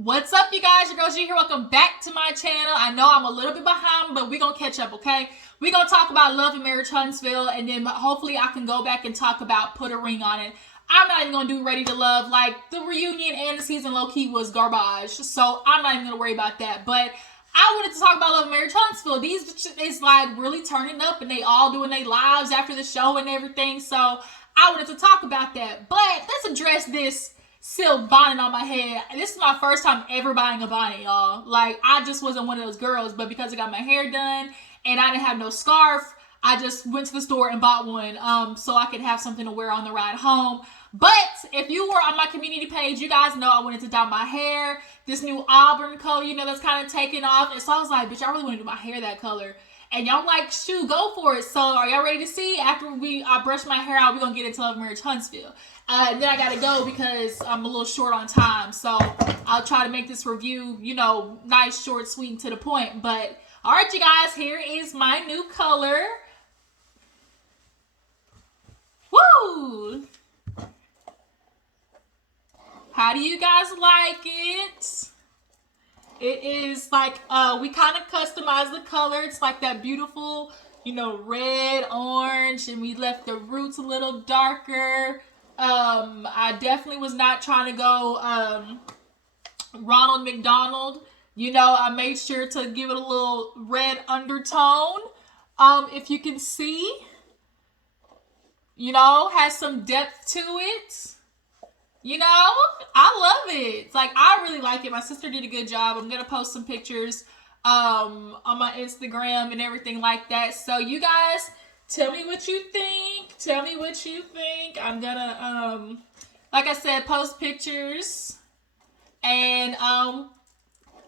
What's up, you guys? Your girl G here. Welcome back to my channel. I know I'm a little bit behind, but we're going to catch up, okay? We're going to talk about Love and Marriage Huntsville, and then hopefully I can go back and talk about Put a Ring on It. I'm not even going to do Ready to Love. Like, the reunion and the season low-key was garbage, so I'm not even going to worry about that. But I wanted to talk about Love and Marriage Huntsville. These is like really turning up, and they all doing their lives after the show and everything, so I wanted to talk about that. But let's address this silk bonnet on my head. This is my first time ever buying a bonnet, y'all. Like, I just wasn't one of those girls, but because I got my hair done and I didn't have no scarf, I just went to the store and bought one so I could have something to wear on the ride home. But if you were on my community page, you guys know I wanted to dye my hair this new auburn color, you know, that's kind of taking off. And so I was like, bitch, I really want to do my hair that color. And y'all like, shoot, go for it. So are y'all ready to see? After I brush my hair out, we're going to get into Love and Marriage Huntsville. And then I got to go because I'm a little short on time. So I'll try to make this review, you know, nice, short, sweet, and to the point. But all right, you guys, here is my new color. Woo! How do you guys like it? It is like, we kind of customized the color. It's like that beautiful, you know, red, orange, and we left the roots a little darker. I definitely was not trying to go, Ronald McDonald. You know, I made sure to give it a little red undertone. If you can see, you know, has some depth to it. You know, I love it. It's like, I really like it. My sister did a good job. I'm going to post some pictures on my Instagram and everything like that. So you guys, tell me what you think. Tell me what you think. I'm going to, like I said, post pictures. And I don't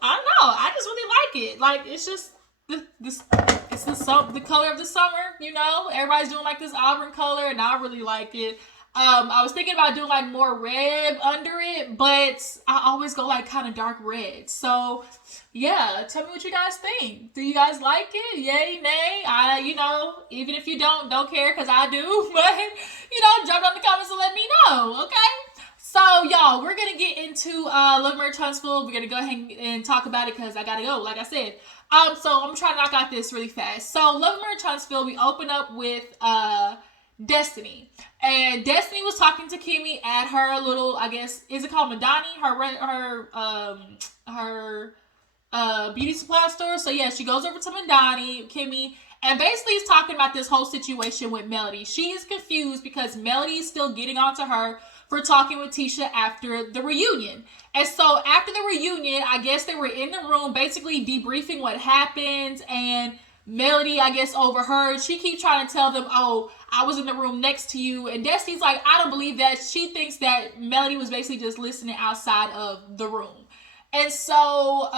know. I just really like it. Like, it's just the color of the summer, you know. Everybody's doing like this auburn color, and I really like it. I was thinking about doing like more red under it, but I always go like kind of dark red. So yeah, tell me what you guys think. Do you guys like it? Yay, nay? You know, even if you don't care, because I do. But, you know, drop down in the comments and let me know, okay? So, y'all, we're going to get into Love and Marriage Huntsville. We're going to go ahead and talk about it because I got to go, like I said. So I'm trying to knock out this really fast. So, Love and Marriage Huntsville, we open up with Destiny. And Destiny was talking to Kimmi at her little, I guess, is it called Madani? Her beauty supply store. So yeah, she goes over to Madani, Kimmi, and basically is talking about this whole situation with Melody. She is confused because Melody is still getting onto her for talking with Tisha after the reunion. And so after the reunion, I guess they were in the room basically debriefing what happened, and Melody, I guess, overheard. She keeps trying to tell them, oh, I was in the room next to you. And Destiny's like, I don't believe that. She thinks that Melody was basically just listening outside of the room. And so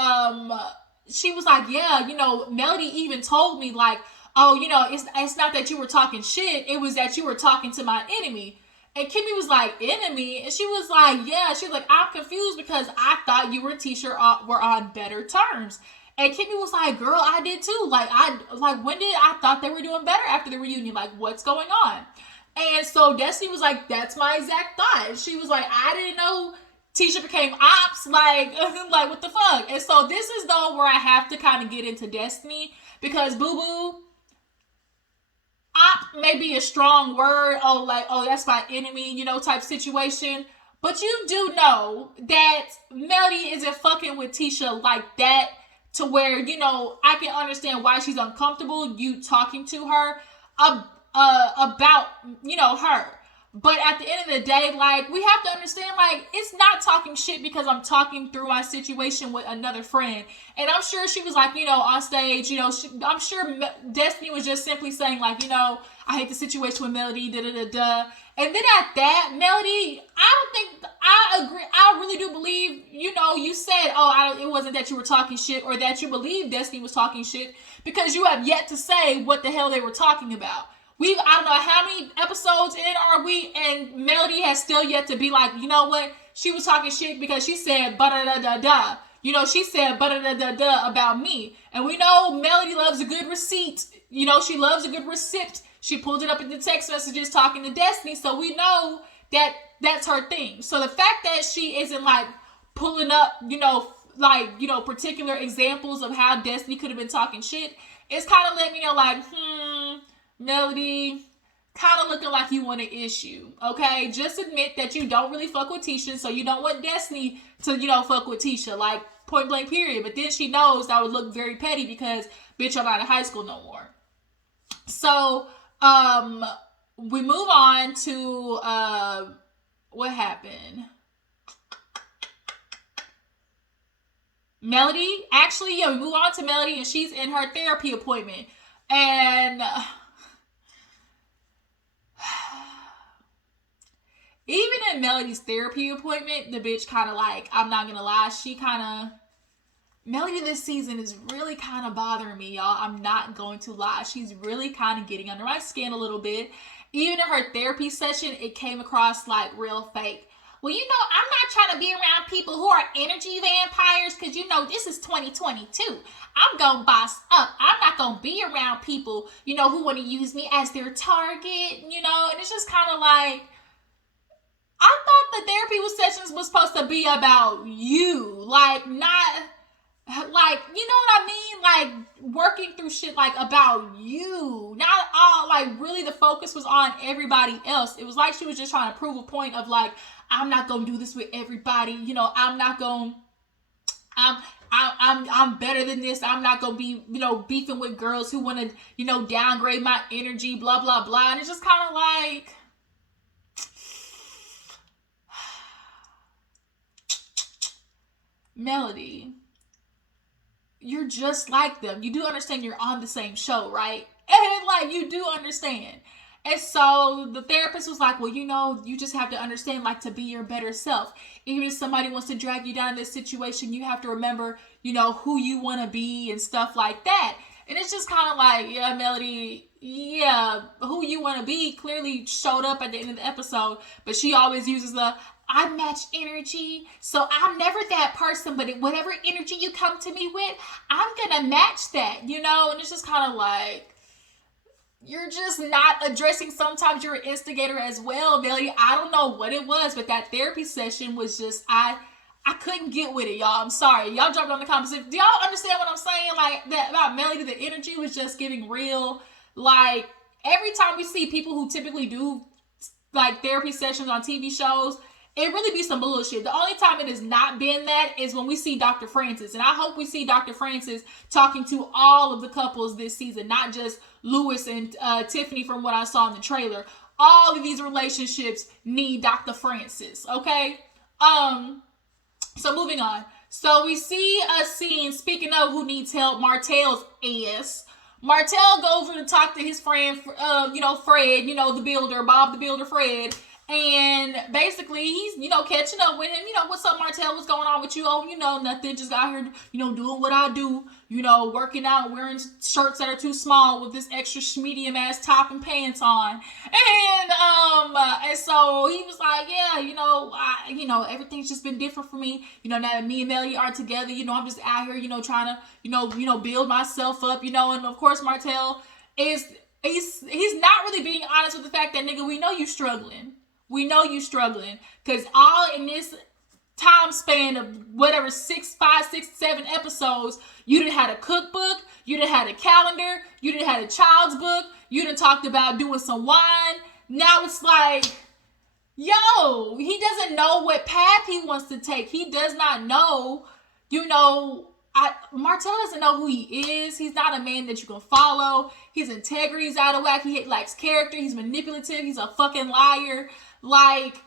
she was like, yeah, you know, Melody even told me, like, oh, you know, it's not that you were talking shit. It was that you were talking to my enemy. And Kimmi was like, enemy? And she was like, yeah. She was like, I'm confused because I thought you and Tisha were on better terms. And Kimmi was like, girl, I did too. Like, when did I thought they were doing better after the reunion? Like, what's going on? And so Destiny was like, that's my exact thought. She was like, I didn't know Tisha became ops. Like, like, what the fuck? And so this is though where I have to kind of get into Destiny, because boo-boo, op may be a strong word. Oh, like, oh, that's my enemy, you know, type situation. But you do know that Melody isn't fucking with Tisha like that, to where, you know, I can understand why she's uncomfortable you talking to her about, you know, her. But at the end of the day, like, we have to understand, like, it's not talking shit because I'm talking through my situation with another friend. And I'm sure she was like, you know, on stage, you know, I'm sure Destiny was just simply saying, like, you know, I hate the situation with Melody, da-da-da-da. And then at that, Melody, I agree. I really do believe, you know, you said, oh, it wasn't that you were talking shit, or that you believe Destiny was talking shit, because you have yet to say what the hell they were talking about. I don't know how many episodes in are we, and Melody has still yet to be like, you know what, she was talking shit because she said ba-da-da-da-da. You know, she said ba-da-da-da-da about me. And we know Melody loves a good receipt. You know, she loves a good receipt. She pulled it up in the text messages talking to Destiny, so we know that that's her thing. So the fact that she isn't like pulling up, particular examples of how Destiny could have been talking shit, it's kind of letting me know, like, Melody, kind of looking like you want an issue, okay? Just admit that you don't really fuck with Tisha, so you don't want Destiny to, fuck with Tisha, like, point blank period. But then she knows that would look very petty because, bitch, I'm not in high school no more. So, we move on to, what happened? Melody, actually, we move on to Melody, and she's in her therapy appointment. And even in Melody's therapy appointment, the bitch kind of like, I'm not gonna lie, Melody this season is really kind of bothering me, y'all. I'm not going to lie. She's really kind of getting under my skin a little bit. Even in her therapy session, it came across like real fake. Well, I'm not trying to be around people who are energy vampires because, this is 2022. I'm going to boss up. I'm not going to be around people, who want to use me as their target, and it's just kind of like, I thought the therapy sessions was supposed to be about you, like, not, like, you know what I mean? Like, working through shit, like, about you. Not all, like, really the focus was on everybody else. It was like she was just trying to prove a point of, like, I'm not going to do this with everybody. I'm not going, I'm better than this. I'm not going to be, beefing with girls who want to, downgrade my energy, blah, blah, blah. And it's just kind of like, Melody, you're just like them. You do understand you're on the same show, right? And like, you do understand. And so the therapist was like, well, you just have to understand, like, to be your better self. Even if somebody wants to drag you down in this situation, you have to remember, who you want to be and stuff like that. And it's just kind of like, yeah, Melody, yeah, who you want to be clearly showed up at the end of the episode. But she always uses the, I match energy, so I'm never that person, but whatever energy you come to me with, I'm going to match that, and it's just kind of like, you're just not addressing, sometimes you're an instigator as well, Melody. I don't know what it was, but that therapy session was just, I couldn't get with it, y'all. I'm sorry. Y'all dropped on the comments. Do y'all understand what I'm saying? Like, that about Melody, the energy was just giving real, like, every time we see people who typically do, like, therapy sessions on TV shows, it really be some bullshit. The only time it has not been that is when we see Dr. Francis. And I hope we see Dr. Francis talking to all of the couples this season, not just Lewis and Tiffany from what I saw in the trailer. All of these relationships need Dr. Francis, okay? So moving on. So we see a scene, speaking of who needs help, Martell's ass. Martell goes over to talk to his friend, Fred, the builder, Bob the Builder, Fred. And basically, he's, catching up with him. What's up, Martell? What's going on with you? Oh, nothing. Just out here, doing what I do. Working out, wearing shirts that are too small with this extra medium ass top and pants on. And so he was like, yeah, everything's just been different for me. Now that me and Melly are together, I'm just out here, trying to, build myself up, and of course, Martell is, he's not really being honest with the fact that, nigga, we know you struggling. We know you struggling, because all in this time span of whatever 5, 6, 7 episodes, you done had a cookbook, you done had a calendar, you done had a child's book, you done talked about doing some wine. Now it's like, yo, he doesn't know what path he wants to take. He does not know, Martell doesn't know who he is. He's not a man that you can follow. His integrity's out of whack. He lacks character. He's manipulative. He's a fucking liar. Like,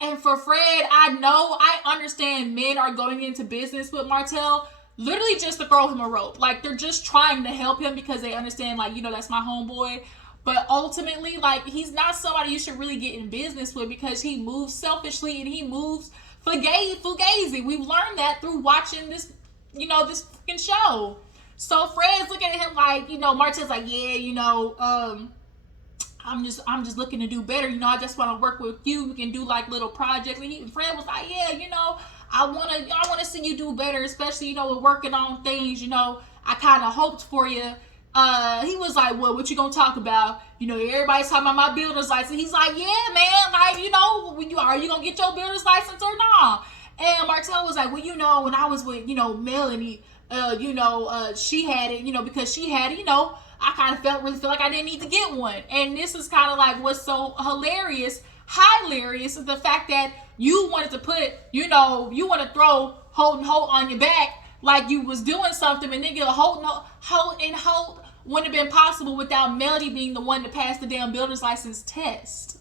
and for Fred, I understand men are going into business with Martell literally just to throw him a rope. Like, they're just trying to help him because they understand, like, that's my homeboy. But ultimately, like, he's not somebody you should really get in business with because he moves selfishly and he moves fugazi. We've learned that through watching this, this fucking show. So Fred's looking at him like, Martell's like, yeah, I'm just looking to do better. I just want to work with you. We can do like little projects. And Fred was like, yeah, I want to see you do better, especially, with working on things, I kind of hoped for you. He was like, well, what you gonna talk about? Everybody's talking about my builder's license. He's like, yeah, man, like, are you gonna get your builder's license or not? And Martell was like, well, you know, when I was with, you know, Melanie, she had it, you know, because she had it, you know, I kind of really feel like I didn't need to get one. And this is kind of like what's so hilarious is the fact that you wanted to put, you know, you want to throw Holt on your back like you was doing something, and nigga, Holt wouldn't have been possible without Melody being the one to pass the damn builder's license test.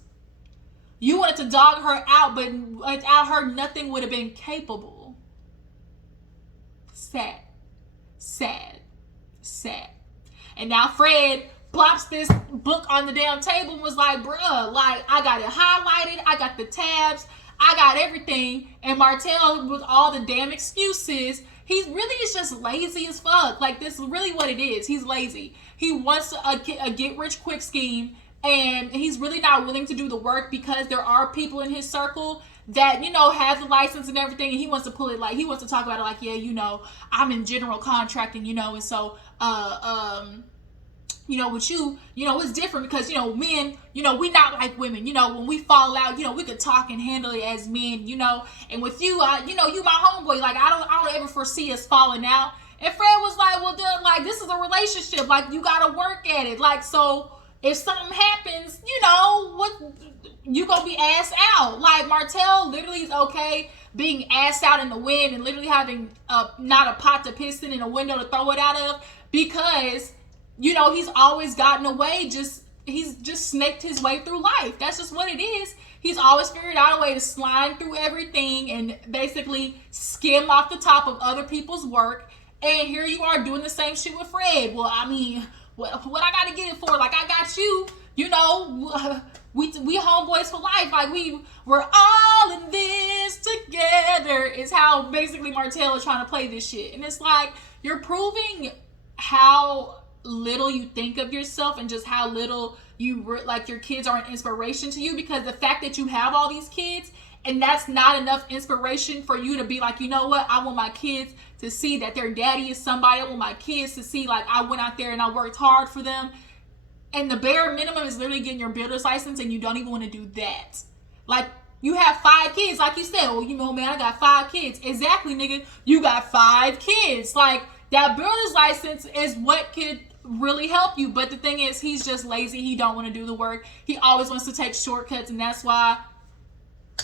You wanted to dog her out, but without her, nothing would have been capable. Sad. And now Fred plops this book on the damn table and was like, bruh, like, I got it highlighted, I got the tabs, I got everything. And Martell, with all the damn excuses, he really is just lazy as fuck. Like, this is really what it is. He's lazy. He wants a get-rich-quick scheme, and he's really not willing to do the work because there are people in his circle that, you know, have the license and everything, and he wants to pull it, like, he wants to talk about it like, yeah, you know, I'm in general contracting, you know, and so, you know, with you, you know, it's different because, you know, men, you know, we not like women, you know, when we fall out, you know, we could talk and handle it as men, you know, and with you, you know, you my homeboy, like, I don't ever foresee us falling out. And Fred was like, well, dude, like, this is a relationship, like, you gotta work at it, like, so if something happens, you know, what, you gonna be ass out. Like, Martell literally is okay being ass out in the wind and literally having not a pot to piss in and a window to throw it out of, because, you know, he's always gotten away, he's just snaked his way through life. That's just what it is. He's always figured out a way to slide through everything and basically skim off the top of other people's work. And here you are doing the same shit with Fred. Well, I mean, what I gotta get it for? Like, I got you, you know, we homeboys for life. Like, we're all in this together is how basically Martell is trying to play this shit. And it's like, you're proving how little you think of yourself and just how little like your kids are an inspiration to you, because the fact that you have all these kids and that's not enough inspiration for you to be like, you know what, I want my kids to see that their daddy is somebody. I want my kids to see, like, I went out there and I worked hard for them. And the bare minimum is literally getting your builder's license, and you don't even want to do that. Like, you have 5 kids, like you said, well, you know, man, I got 5 kids. Exactly, nigga, you got 5 kids. Like, that builder's license is what could really help you. But the thing is, he's just lazy. He don't want to do the work. He always wants to take shortcuts, and that's why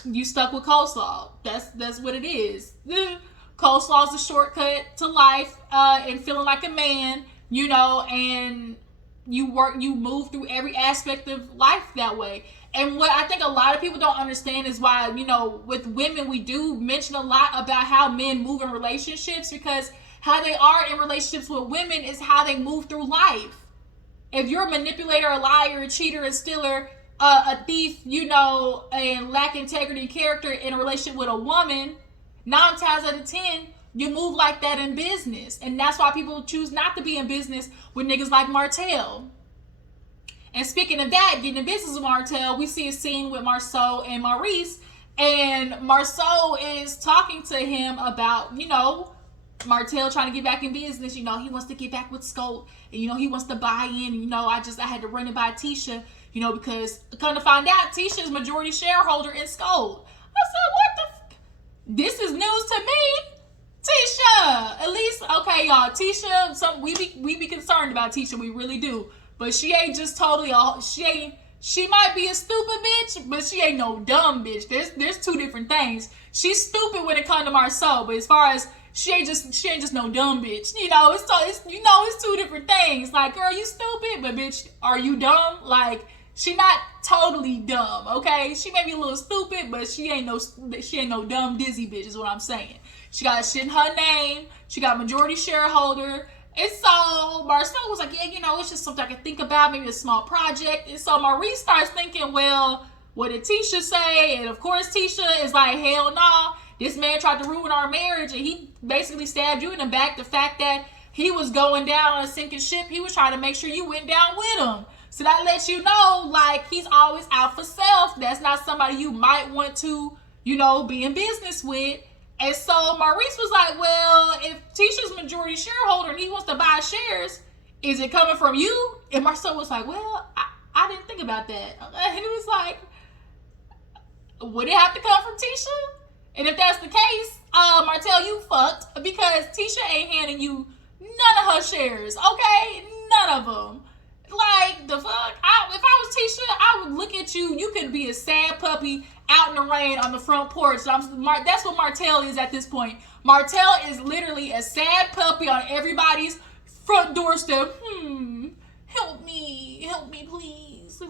you stuck with coleslaw. That's what it is. Coleslaw is a shortcut to life, and feeling like a man, you know, and you move through every aspect of life that way. And what I think a lot of people don't understand is why, you know, with women, we do mention a lot about how men move in relationships, because how they are in relationships with women is how they move through life. If you're a manipulator, a liar, a cheater, a stealer, a thief, you know, and lack integrity and character in a relationship with a woman, 9 times out of 10, you move like that in business. And that's why people choose not to be in business with niggas like Martell. And speaking of that, getting in business with Martell, we see a scene with Marsau and Maurice. And Marsau is talking to him about, you know, Martell trying to get back in business. You know, he wants to get back with Scholt. And, you know, he wants to buy in. You know, I had to run it by Tisha, you know, because come to find out, Tisha is majority shareholder in Scholt. I said, what the this is news to me. Tisha, at least, okay, y'all, Tisha, we be concerned about Tisha, we really do. But she ain't just totally, she might be a stupid bitch, but she ain't no dumb bitch. There's 2 different things. She's stupid when it comes to Marsau, but as far as she ain't just no dumb bitch. You know, it's 2 different things. Like, girl, you stupid, but bitch, are you dumb? Like, she not totally dumb, okay? She may be a little stupid, but she ain't no dumb dizzy bitch is what I'm saying. She got shit in her name. She got majority shareholder. And so Marsau was like, yeah, you know, it's just something I can think about, maybe a small project. And so Maurice starts thinking, well, what did Tisha say? And of course Tisha is like, hell no. This man tried to ruin our marriage, and he basically stabbed you in the back. The fact that he was going down on a sinking ship, he was trying to make sure you went down with him. So that lets you know, like, he's always out for self. That's not somebody you might want to, you know, be in business with. And so Maurice was like, well, if Tisha's majority shareholder and he wants to buy shares, is it coming from you? And Marsau was like, well, I didn't think about that. And he was like, would it have to come from Tisha? And if that's the case, Martell, you fucked, because Tisha ain't handing you none of her shares, okay? None of them. Like, the fuck? If I was Tisha, I would look at you. You could be a sad puppy out in the rain on the front porch. That's what Martell is at this point. Martell is literally a sad puppy on everybody's front doorstep. Help me, please,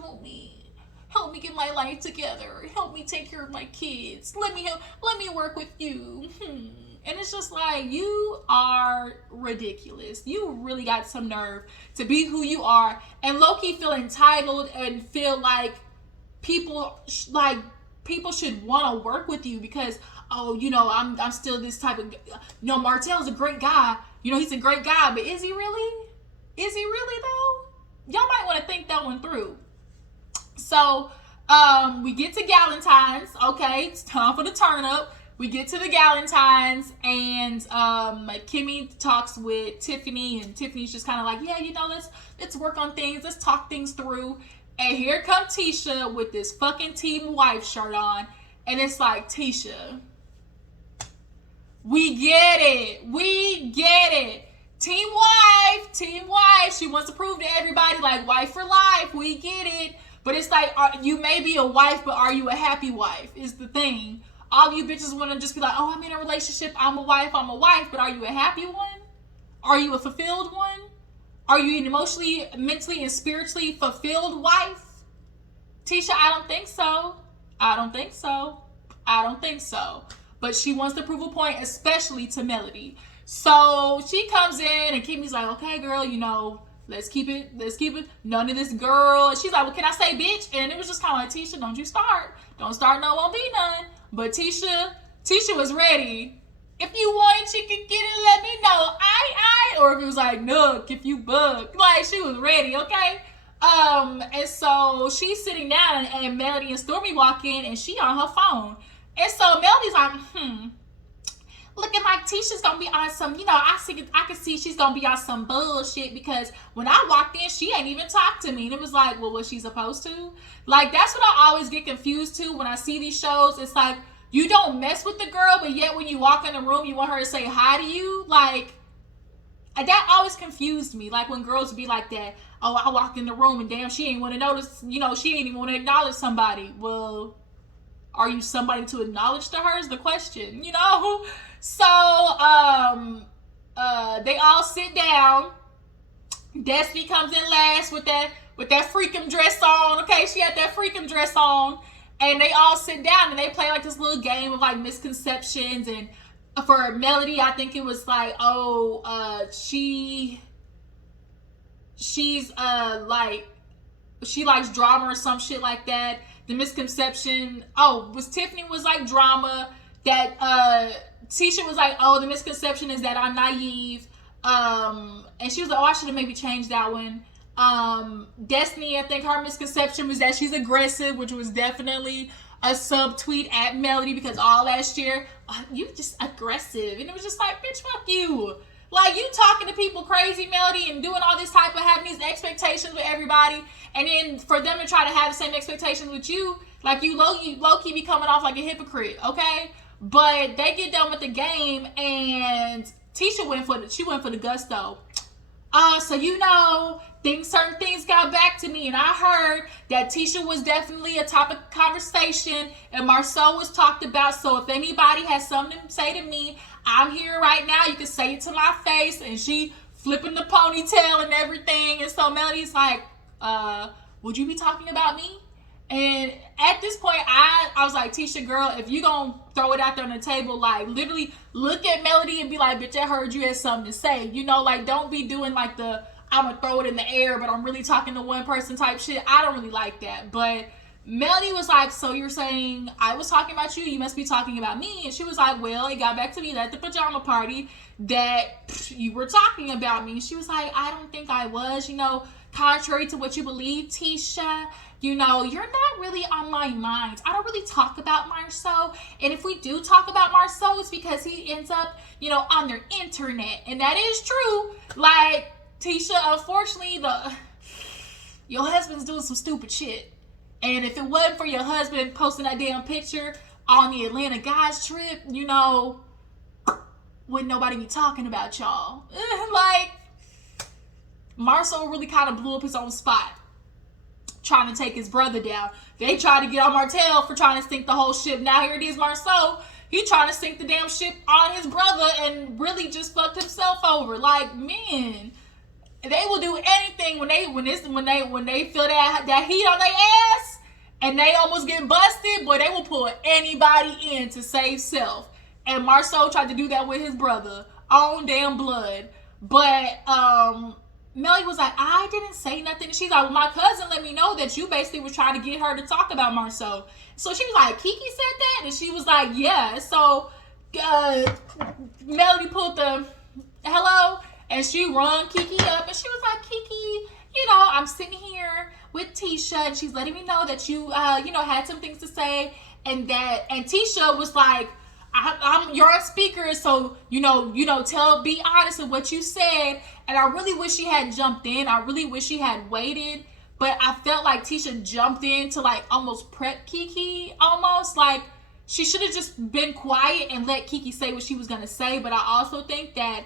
help me get my life together. Help me take care of my kids. Let me work with you. And it's just like, you are ridiculous. You really got some nerve to be who you are and low-key feel entitled and feel like people should want to work with you because, oh, I'm still this type of, Martell's a great guy. He's a great guy, but is he really? Is he really though? Y'all might want to think that one through. So, we get to Galentines. Okay, it's time for the turn up. We get to the Galentines, and Kimmi talks with Tiffany, and Tiffany's just kind of like, yeah, let's work on things, let's talk things through. And here comes Tisha with this fucking Team Wife shirt on, and it's like, Tisha, we get it. Team wife. She wants to prove to everybody, like, wife for life. We get it. But it's like, you may be a wife, but are you a happy wife is the thing. All you bitches want to just be like, oh, I'm in a relationship, I'm a wife, but are you a happy one? Are you a fulfilled one? Are you an emotionally, mentally, and spiritually fulfilled wife? Tisha, I don't think so. But she wants to prove a point, especially to Melody. So she comes in, and Kimmi's like, okay, girl, let's keep it. None of this girl. And she's like, well, can I say bitch? And it was just kind of like, Tisha, don't you start. Don't start, no, won't be none. But Tisha was ready. If you want, you can get it, let me know. Or if it was like, Nook, if you bug. Like, she was ready, okay? And so she's sitting down, and Melody and Stormy walk in, and she on her phone. And so Melody's like, looking like Tisha's gonna be on some, I can see she's gonna be on some bullshit, because when I walked in, she ain't even talked to me. And it was like, well, was she supposed to? Like, that's what I always get confused to when I see these shows. It's like, you don't mess with the girl, but yet when you walk in the room, you want her to say hi to you. Like, that always confused me. Like, when girls be like that, oh, I walked in the room and damn, she ain't want to notice, she ain't even want to acknowledge somebody. Well, are you somebody to acknowledge to her is the question, So, they all sit down. Destiny comes in last with that freakum dress on. Okay, she had that freakum dress on. And they all sit down and they play like this little game of like misconceptions. And for Melody, I think it was like, she's like, she likes drama or some shit like that. The misconception, was Tiffany was like drama. That Tisha was like, the misconception is that I'm naive. And she was like, I should have maybe changed that one. Destiny, I think her misconception was that she's aggressive, which was definitely a subtweet at Melody, because all last year, you just aggressive. And it was just like, bitch, fuck you. Like, you talking to people crazy, Melody, and doing all this type of having these expectations with everybody. And then for them to try to have the same expectations with you, like, you low-key be coming off like a hypocrite, okay? But they get done with the game, and Tisha went for the gusto. So certain things got back to me, and I heard that Tisha was definitely a topic of conversation, and Marsau was talked about. So if anybody has something to say to me, I'm here right now. You can say it to my face. And she flipping the ponytail and everything. And so Melody's like, would you be talking about me? And at this point, I was like, Tisha, girl, if you gonna throw it out there on the table, like, literally look at Melody and be like, bitch, I heard you had something to say. Like, don't be doing like the, I'm gonna throw it in the air, but I'm really talking to one person type shit. I don't really like that. But Melody was like, so you're saying I was talking about you? You must be talking about me. And she was like, well, it got back to me at the pajama party that you were talking about me. And she was like, I don't think I was, contrary to what you believe, Tisha. You're not really on my mind. I don't really talk about Marsau. And if we do talk about Marsau, it's because he ends up, on their internet. And that is true. Like, Tisha, unfortunately, your husband's doing some stupid shit. And if it wasn't for your husband posting that damn picture on the Atlanta guys trip, you know, wouldn't nobody be talking about y'all. Like, Marsau really kind of blew up his own spot, trying to take his brother down. They tried to get on Martell for trying to sink the whole ship. Now here it is, Marsau. He trying to sink the damn ship on his brother and really just fucked himself over. Like, man, they will do anything when they feel that heat on their ass and they almost get busted. Boy, they will pull anybody in to save self. And Marsau tried to do that with his brother, own damn blood. But Melody was like, I didn't say nothing. She's like, well, my cousin let me know that you basically was trying to get her to talk about Marsau. So she was like, Kiki said that? And she was like, yeah. So Melody pulled the hello, and she rung Kiki up, and she was like, Kiki, you know, I'm sitting here with Tisha, and she's letting me know that you, you know, had some things to say, and Tisha was like, you're on speaker, so be honest with what you said. And I really wish she had jumped in. I really wish she had waited. But I felt like Tisha jumped in to like almost prep Kiki, almost like she should have just been quiet and let Kiki say what she was gonna say. But I also think that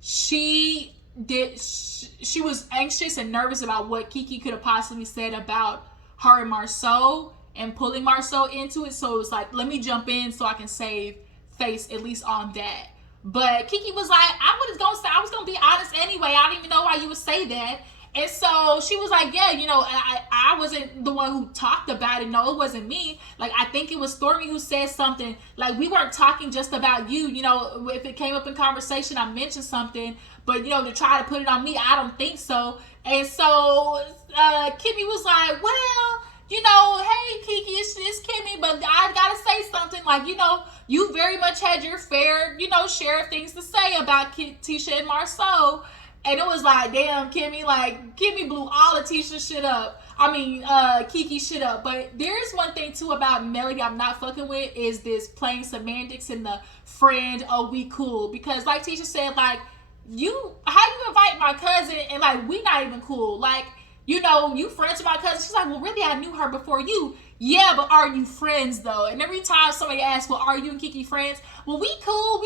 she was anxious and nervous about what Kiki could have possibly said about her and Marsau and pulling Marsau into it. So it was like, let me jump in so I can save face at least on that. But Kiki was like, I was gonna be honest anyway. I didn't even know why you would say that. And so she was like, yeah, you know, I wasn't the one who talked about it. No, it wasn't me. Like, I think it was Stormy who said something. Like, we weren't talking just about you. You know, if it came up in conversation, I mentioned something. But, you know, to try to put it on me, I don't think so. And so Kimmi was like, well, you know, hey, Kiki, it's Kimmi, but I gotta say something. Like, you know, you very much had your fair, you know, share of things to say about Tisha and Marsau. And it was like, damn, Kimmi blew all of Tisha's shit up. I mean, Kiki's shit up. But there's one thing, too, about Melody I'm not fucking with is this plain semantics and the friend, oh, we cool. Because like Tisha said, like, how you invite my cousin and, like, we not even cool? Like, you know, you friends with my cousin. She's like, well, really, I knew her before you. Yeah, but are you friends, though? And every time somebody asks, well, are you and Kiki friends? Well, we cool.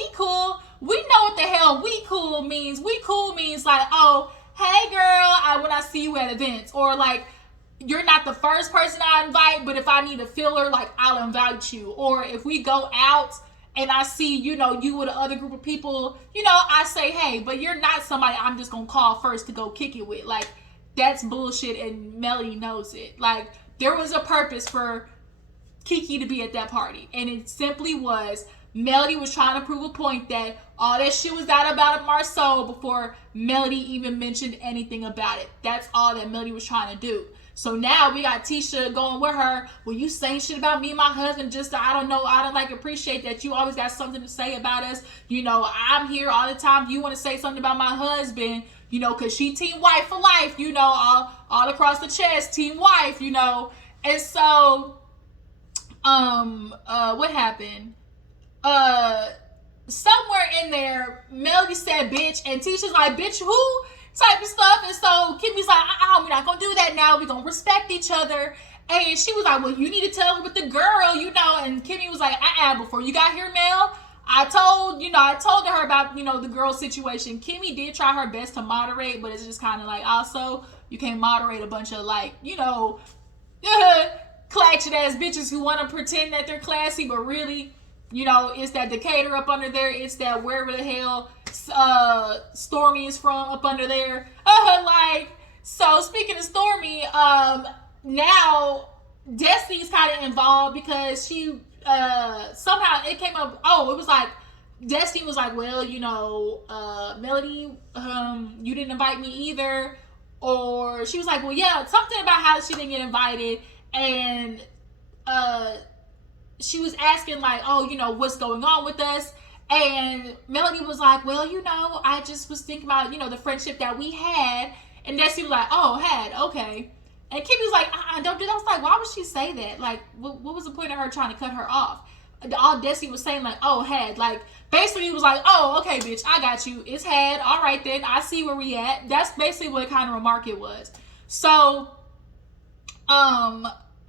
We know what the hell we cool means. We cool means like, oh, hey, girl, when I see you at events. Or like, you're not the first person I invite, but if I need a filler, like, I'll invite you. Or if we go out and I see, you know, you with another group of people, you know, I say, hey, but you're not somebody I'm just going to call first to go kick it with. Like, that's bullshit, and Melody knows it. Like, there was a purpose for Kiki to be at that party, and it simply was Melody was trying to prove a point that all that shit was out about Marsau before Melody even mentioned anything about it. That's all that Melody was trying to do. So now we got Tisha going with her. Well, you saying shit about me and my husband, just I don't know, I don't like appreciate that you always got something to say about us. You know, I'm here all the time. You want to say something about my husband, you know, because she team wife for life, you know, all across the chest, team wife, you know. And so, what happened? Somewhere in there, Melody said bitch, and Tisha's like, bitch who? Type of stuff. And so Kimmi's like, we're not gonna do that now. We're gonna respect each other. And she was like, well, you need to tell her with the girl, you know. And Kimmi was like, before you got here, Mel, I told her about, you know, the girl situation. Kimmi did try her best to moderate, but it's just kind of like, also, you can't moderate a bunch of, like, you know, clackshit ass bitches who want to pretend that they're classy, but really, you know, it's that Decatur up under there. It's that wherever the hell Stormy is from up under there. So speaking of Stormy, now Destiny's kind of involved because she somehow it came up. Oh, it was like Destiny was like, well, you know, Melody, you didn't invite me either. Or she was like, well, yeah, something about how she didn't get invited. And she was asking like, oh, you know, what's going on with us? And Melody was like, well, you know, I just was thinking about, you know, the friendship that we had. And Destiny was like, oh, okay. And Kimmi was like, don't do that. I was like, why would she say that? Like, what was the point of her trying to cut her off? All Destiny was saying, like, oh, had. Like, basically, he was like, oh, okay, bitch, I got you. It's had. All right, then. I see where we at. That's basically what kind of remark it was. So,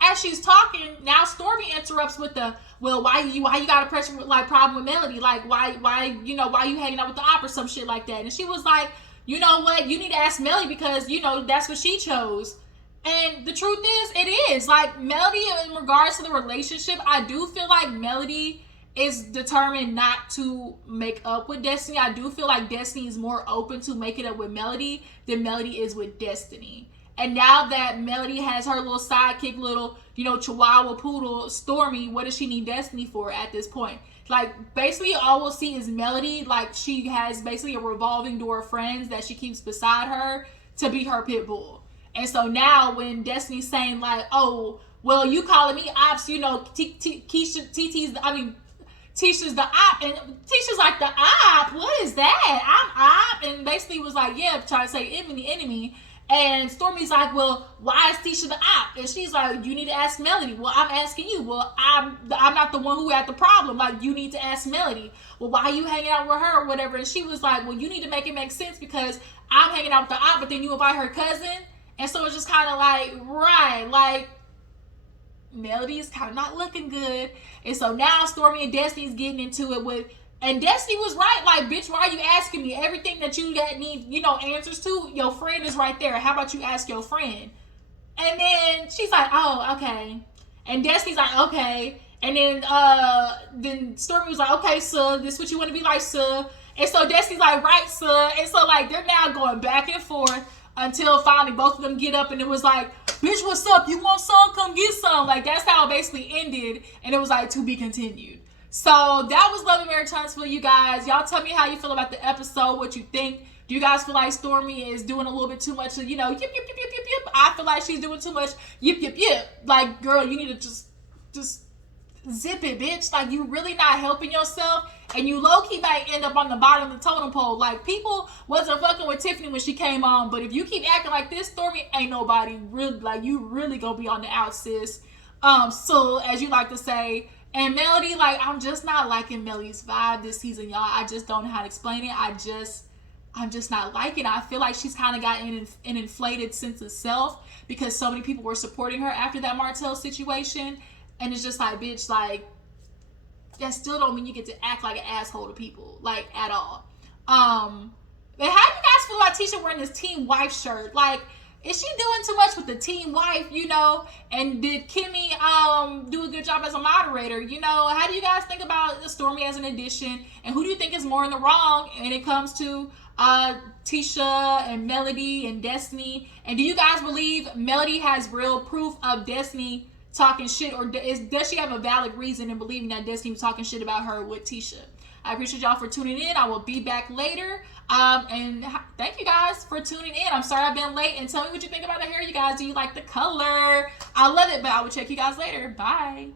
as she's talking, now Stormy interrupts with the, well, why you got a pressure like problem with Melody? Like why you hanging out with the op or some shit like that? And she was like, you know what? You need to ask Melody because that's what she chose. And the truth is, it is like Melody in regards to the relationship. I do feel like Melody is determined not to make up with Destiny. I do feel like Destiny is more open to making up with Melody than Melody is with Destiny. And now that Melody has her little sidekick, little, Chihuahua poodle, Stormy, what does she need Destiny for at this point? Like, basically, all we'll see is Melody. Like, she has basically a revolving door of friends that she keeps beside her to be her pit bull. And so now when Destiny's saying, like, oh, well, you calling me ops, Tisha's the op, and Tisha's like, the op? What is that? I'm op. And basically was like, yeah, trying to say enemy. And Stormy's like, well, why is Tisha the op? And she's like, you need to ask Melody. Well, I'm asking you. Well, I'm not the one who had the problem. Like, you need to ask Melody. Well, why are you hanging out with her or whatever? And she was like, well, you need to make it make sense because I'm hanging out with the op, but then you invite her cousin. And so it's just kind of like, right, like, Melody is kind of not looking good. And so now Stormy and Destiny's getting into it with, and Destiny was right, like, bitch, why are you asking me? Everything that you need, answers to, your friend is right there. How about you ask your friend? And then she's like, oh, okay. And Destiny's like, okay. And then Stormy was like, okay, sir, this is what you want to be like, sir. And so Destiny's like, right, sir. And so, like, they're now going back and forth until finally both of them get up, and it was like, bitch, what's up? You want some? Come get some. Like, that's how it basically ended, and it was like, to be continued. So that was Love and Marriage Huntsville, you guys. Y'all tell me how you feel about the episode, what you think. Do you guys feel like Stormy is doing a little bit too much of, yip, yip, yip, yip, yip, yip? I feel like she's doing too much yip, yip, yip. Like, girl, you need to just zip it, bitch. Like, you really not helping yourself, and you low-key might end up on the bottom of the totem pole. Like, people wasn't fucking with Tiffany when she came on, but if you keep acting like this, Stormy, ain't nobody really, like, you really gonna be on the out, sis. So, as you like to say. And Melody, like, I'm just not liking Melody's vibe this season, y'all. I just don't know how to explain it. I'm just not liking it. I feel like she's kind of got an inflated sense of self because so many people were supporting her after that Martell situation. And it's just like, bitch, like, that still don't mean you get to act like an asshole to people, like, at all. But how do you guys feel about Tisha wearing this Team Wife shirt? Like, is she doing too much with the Team Wife, And did Kimmi do a good job as a moderator? How do you guys think about Stormy as an addition? And who do you think is more in the wrong when it comes to Tisha and Melody and Destiny? And do you guys believe Melody has real proof of Destiny talking shit, or does she have a valid reason in believing that Destiny was talking shit about her with Tisha? I appreciate y'all for tuning in. I will be back later. And thank you guys for tuning in. I'm sorry I've been late. And tell me what you think about the hair, you guys. Do you like the color? I love it, but I will check you guys later. Bye.